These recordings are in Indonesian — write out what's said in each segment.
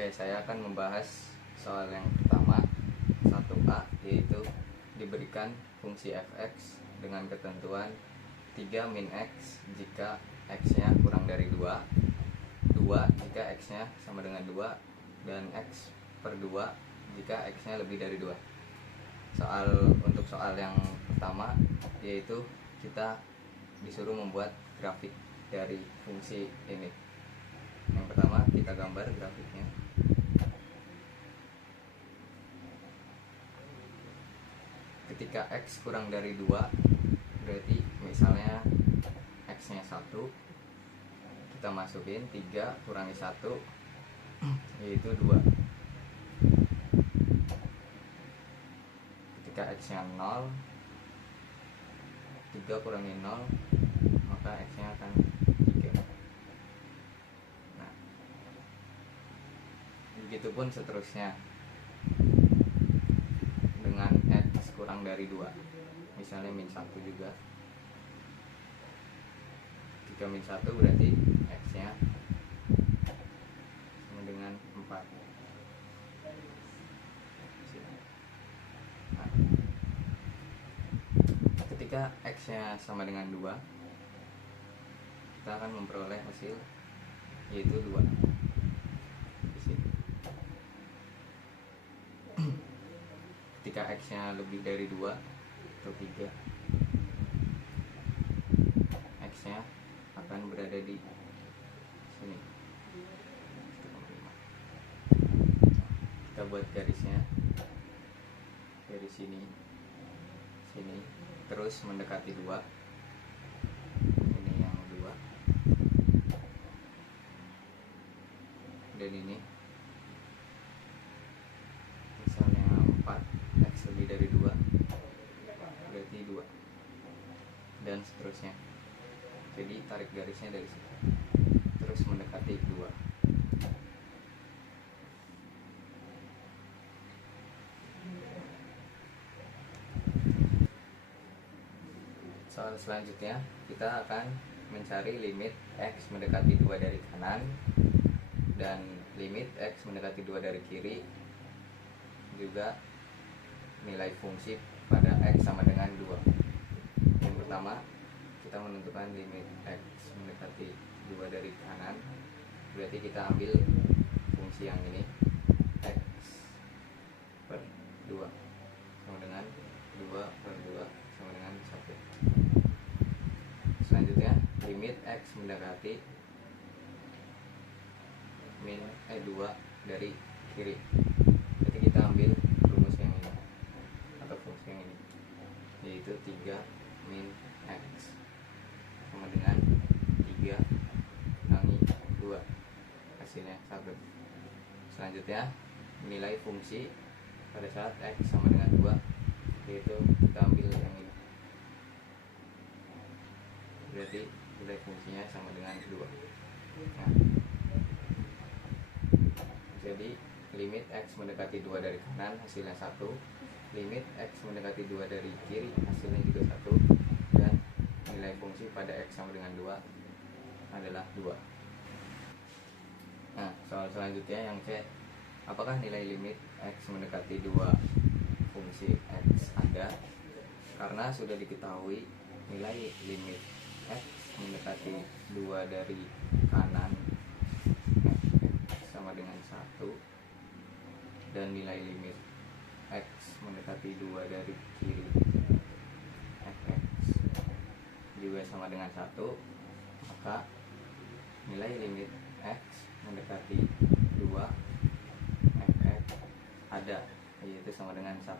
Oke, saya akan membahas soal yang pertama 1A, yaitu diberikan fungsi fx dengan ketentuan 3 min x jika x-nya kurang dari 2, 2 jika x-nya sama dengan 2, dan x per 2 jika x-nya lebih dari 2. Untuk soal yang pertama, yaitu kita disuruh membuat grafik dari fungsi ini. Yang pertama, kita gambar grafiknya. Ketika x kurang dari 2, berarti misalnya x-nya 1, kita masukin 3 kurangi 1, yaitu 2. Ketika x-nya 0, 3 kurangi 0, maka x-nya akan 3. Nah, begitupun seterusnya dengan x kurang dari 2, misalnya min 1 juga. Jika min 1 berarti x-nya sama dengan 4. Nah, ketika x-nya sama dengan 2, kita akan memperoleh hasil yaitu 2 di sini. Ketika x-nya lebih dari 2 atau 3, x-nya akan berada di sini. Kita buat garisnya dari sini, terus mendekati 2. Ini yang 2, dan ini misalnya 4, x lebih dari 2 berarti 2, dan seterusnya. Jadi tarik garisnya dari sini terus mendekati 2. Soal selanjutnya, kita akan mencari limit x mendekati 2 dari kanan dan limit x mendekati 2 dari kiri, juga nilai fungsi pada x sama dengan 2. Yang pertama, kita menentukan limit x mendekati 2 dari kanan, berarti kita ambil fungsi yang ini, x per 2 sama dengan 2 per 2 sama dengan 1. Selanjutnya, limit x mendekati 2 dari kiri, berarti kita ambil rumus yang ini atau fungsi yang ini, yaitu 3 min x sama dengan 3 kurangi 2, hasilnya 1. Selanjutnya, nilai fungsi pada saat x sama dengan 2, yaitu kita ambil yang ini, berarti nilai fungsinya sama dengan 2. Nah, jadi limit x mendekati 2 dari kanan hasilnya 1, limit x mendekati 2 dari kiri hasilnya juga 1, dan nilai fungsi pada x sama dengan 2 adalah 2. Nah, soal selanjutnya yang C, apakah nilai limit x mendekati 2 fungsi x ada? Karena sudah diketahui nilai limit x mendekati 2 dari kanan sama dengan 1, dan nilai limit x mendekati 2 dari kiri fx juga sama dengan 1, maka nilai limit x mendekati 2 fx ada, yaitu sama dengan 1,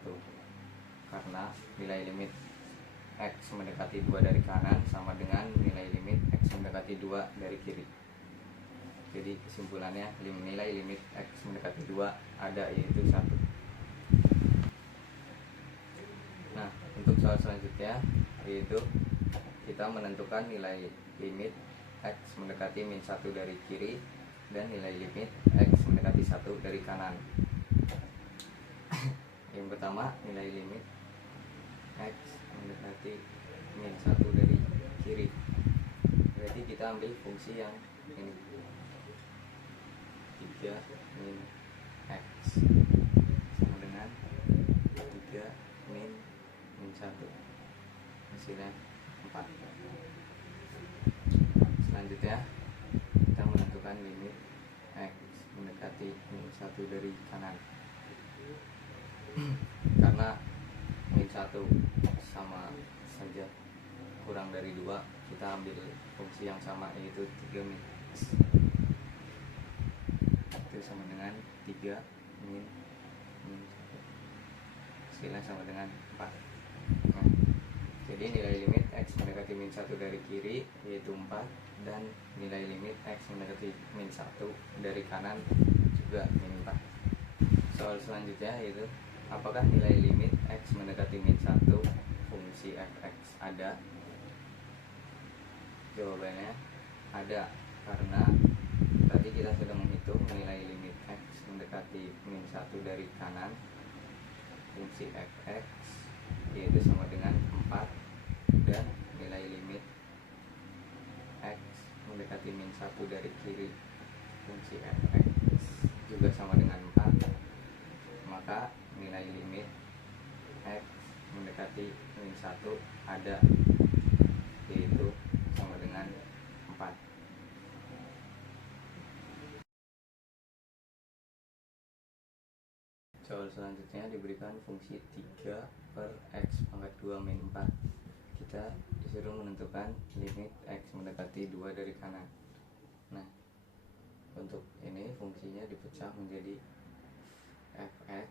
karena nilai limit x mendekati 2 dari kanan sama dengan nilai limit x mendekati 2 dari kiri. Jadi kesimpulannya, nilai limit x mendekati 2 ada, yaitu 1. Nah, untuk soal selanjutnya, yaitu kita menentukan nilai limit x mendekati min 1 dari kiri dan nilai limit x mendekati 1 dari kanan. Yang pertama, nilai limit x mendekati min 1 dari kiri, berarti kita ambil fungsi yang ini, 3 min X sama dengan 3 min 1, hasilnya 4. Selanjutnya kita menentukan limit X mendekati min 1 dari kanan. Karena min 1 sama saja kurang dari 2, kita ambil fungsi yang sama, yaitu 3 min X. Itu sama dengan 3 min 1, hasilnya sama dengan 4. Nah, jadi nilai limit X mendekati min 1 dari kiri yaitu 4, dan nilai limit X mendekati min 1 dari kanan juga min 4. Soal selanjutnya yaitu, apakah nilai limit X mendekati min 1 fungsi fx ada? Jawabannya ada, karena tadi kita sudah menghitung nilai limit X mendekati min 1 dari kanan fungsi fx yaitu sama dengan 4, dan nilai limit X mendekati min 1 dari kiri fungsi fx juga sama dengan 4. Maka nilai limit X mendekati min 1 ada, yaitu sama dengan 4. Soal selanjutnya diberikan fungsi 3 per X pangkat 2 min 4. Kita disuruh menentukan limit X mendekati 2 dari kanan. Nah, untuk ini fungsinya dipecah menjadi fx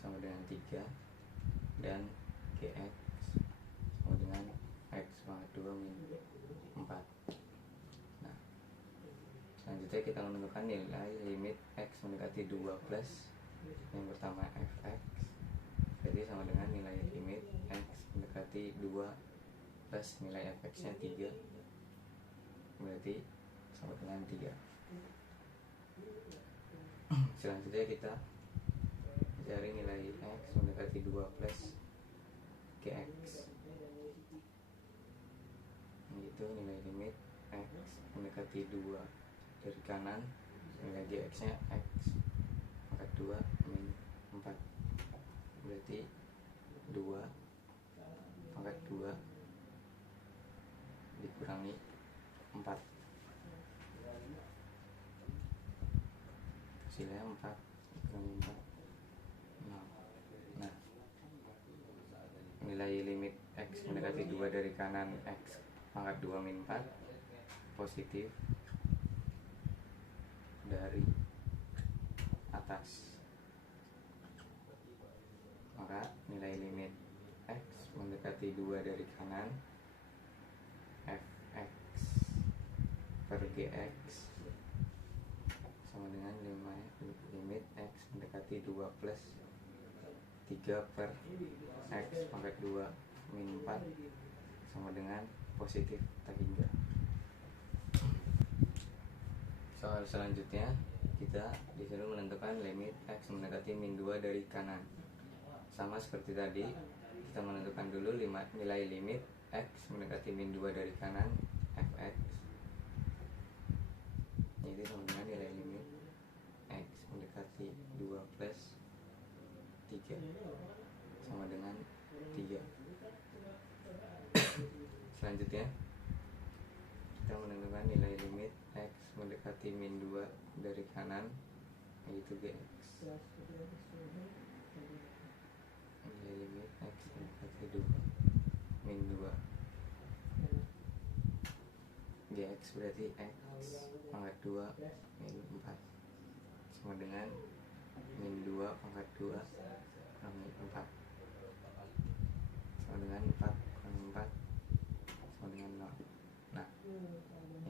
sama dengan 3 dan gx sama dengan X pangkat 2 min 4. Nah, selanjutnya kita menentukan nilai limit X mendekati 2 plus yang pertama fx, jadi sama dengan nilai limit X mendekati 2 plus nilai fx nya 3, berarti sama dengan 3. Selanjutnya kita cari nilai X mendekati 2 plus gx, yaitu nilai limit X mendekati 2 dari kanan, nilai gx nya X pangkat 2 min 4, berarti 2 pangkat 2 dikurangi 4, hasilnya 4 dikurangi 4, 0. Nah, nilai limit X mendekati 2 dari kanan X pangkat 2 min 4 positif dari atas, maka nilai limit X mendekati 2 dari kanan fx per gx sama dengan limit X mendekati 2 plus 3 per X pangkat 2 min 4 sama dengan positif tak hingga. Soal selanjutnya kita disuruh menentukan limit X mendekati min 2 dari kanan. Sama seperti tadi, kita menentukan dulu nilai limit X mendekati min 2 dari kanan fx, yaitu sama dengan nilai limit X mendekati 2 plus 3 sama dengan 3. Selanjutnya kita menentukan nilai limit X mendekati min 2 dari kanan, yaitu gx. Nilai limit X mendekati 2 min 2 gx berarti X pangkat 2 min 4 sama dengan min 2 pangkat 2 kurangi 4 sama dengan 4 kurangi 4 sama dengan 0. Nah,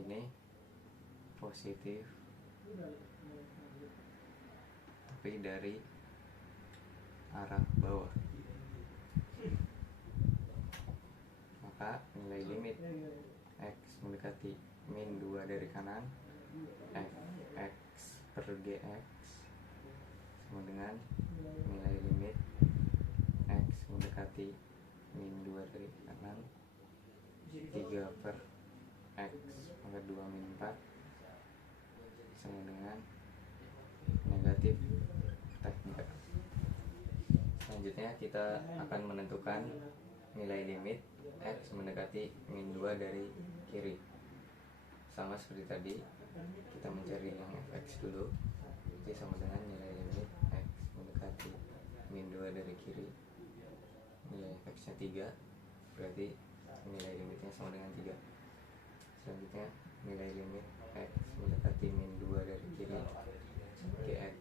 ini positif tapi dari arah bawah, maka nilai limit X mendekati min 2 dari kanan fx per gx sama dengan nilai limit X mendekati min 2 dari kanan 3 per X pangkat 2 min 4 sama dengan Selanjutnya kita akan menentukan nilai limit X mendekati min 2 dari kiri. Sama seperti tadi, kita mencari yang fx dulu. Itu sama dengan nilai limit X mendekati min 2 dari kiri. Nilai fx nya 3, berarti nilai limitnya sama dengan 3. Selanjutnya nilai limit X mendekati min 2 dari kiri, Gx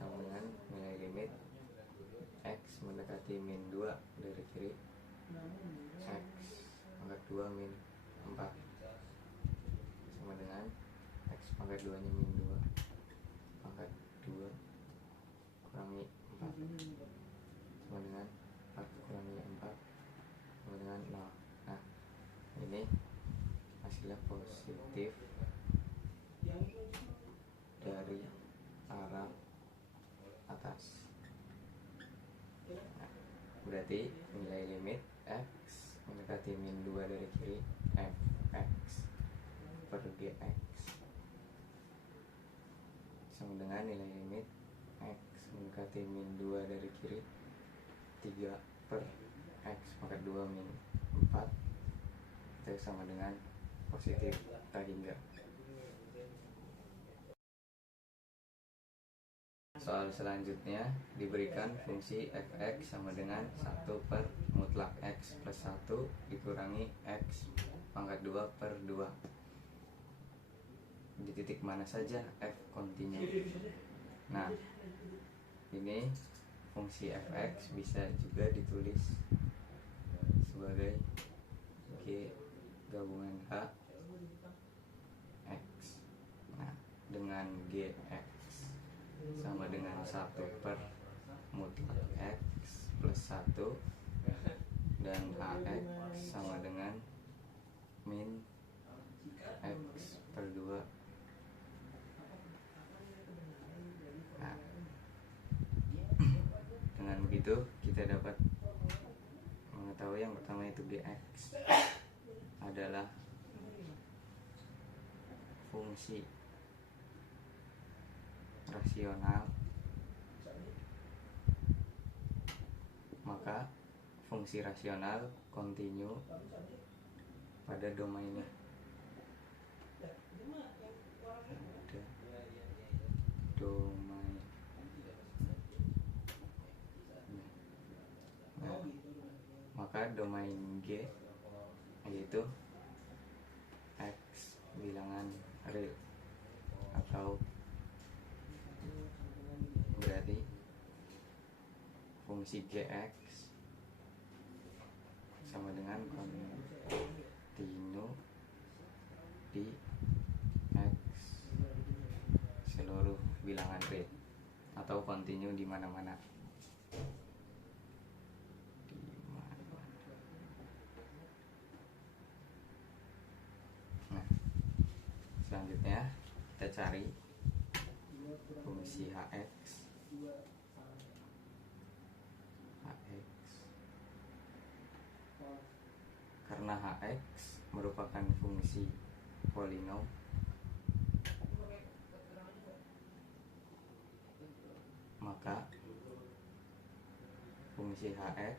sama dengan nilai limit X mendekati min 2 dari kiri, X pangkat 2 min 4 sama dengan X pangkat 2 nya min 2 pangkat 2 kurangi 4 sama dengan 4 kurangi 4 sama dengan 0. Nah, ini hasilnya positif dari arah atas. Nah, berarti nilai limit X mendekati min 2 dari kiri, fx per gx sama dengan nilai limit X mendekati min 2 dari kiri, 3 per X pangkat 2 min 4, itu sama dengan positif tak hingga. Soal selanjutnya diberikan fungsi fx sama dengan 1 per mutlak x plus 1 dikurangi x pangkat 2 per 2. Di titik mana saja f kontinu. Nah, ini fungsi fx bisa juga ditulis sebagai g gabungan h x. Nah, dengan gx sama dengan 1 per mutlak x plus 1 dan hx sama dengan min x per 2. Nah, dengan begitu kita dapat mengetahui yang pertama itu gx adalah fungsi rasional, maka fungsi rasional kontinu pada domainnya. Ada domain. Nah, maka domain G yaitu X bilangan real, atau berarti fungsi gx sama dengan kontinu di x seluruh bilangan real, atau kontinu di mana-mana. Nah, selanjutnya kita cari fungsi hx. Karena hx merupakan fungsi polinom, maka fungsi hx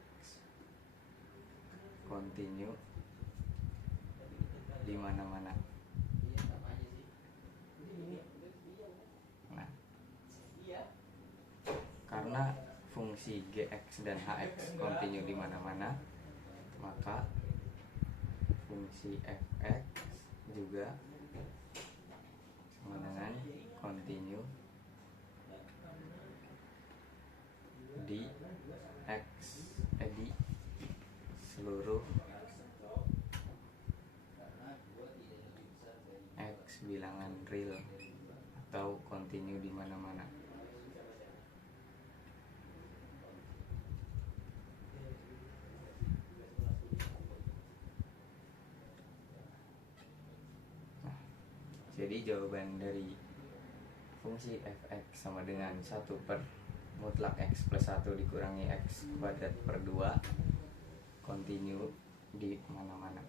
kontinu di mana-mana. Nah, karena fungsi gx dan hx kontinu di mana-mana, maka fungsi fx juga sama dengan kontinu di di seluruh x bilangan real, atau kontinu di mana-mana. Jadi jawaban dari fungsi fx sama dengan 1 per mutlak x plus 1 dikurangi x kuadrat per 2 kontinu di mana-mana.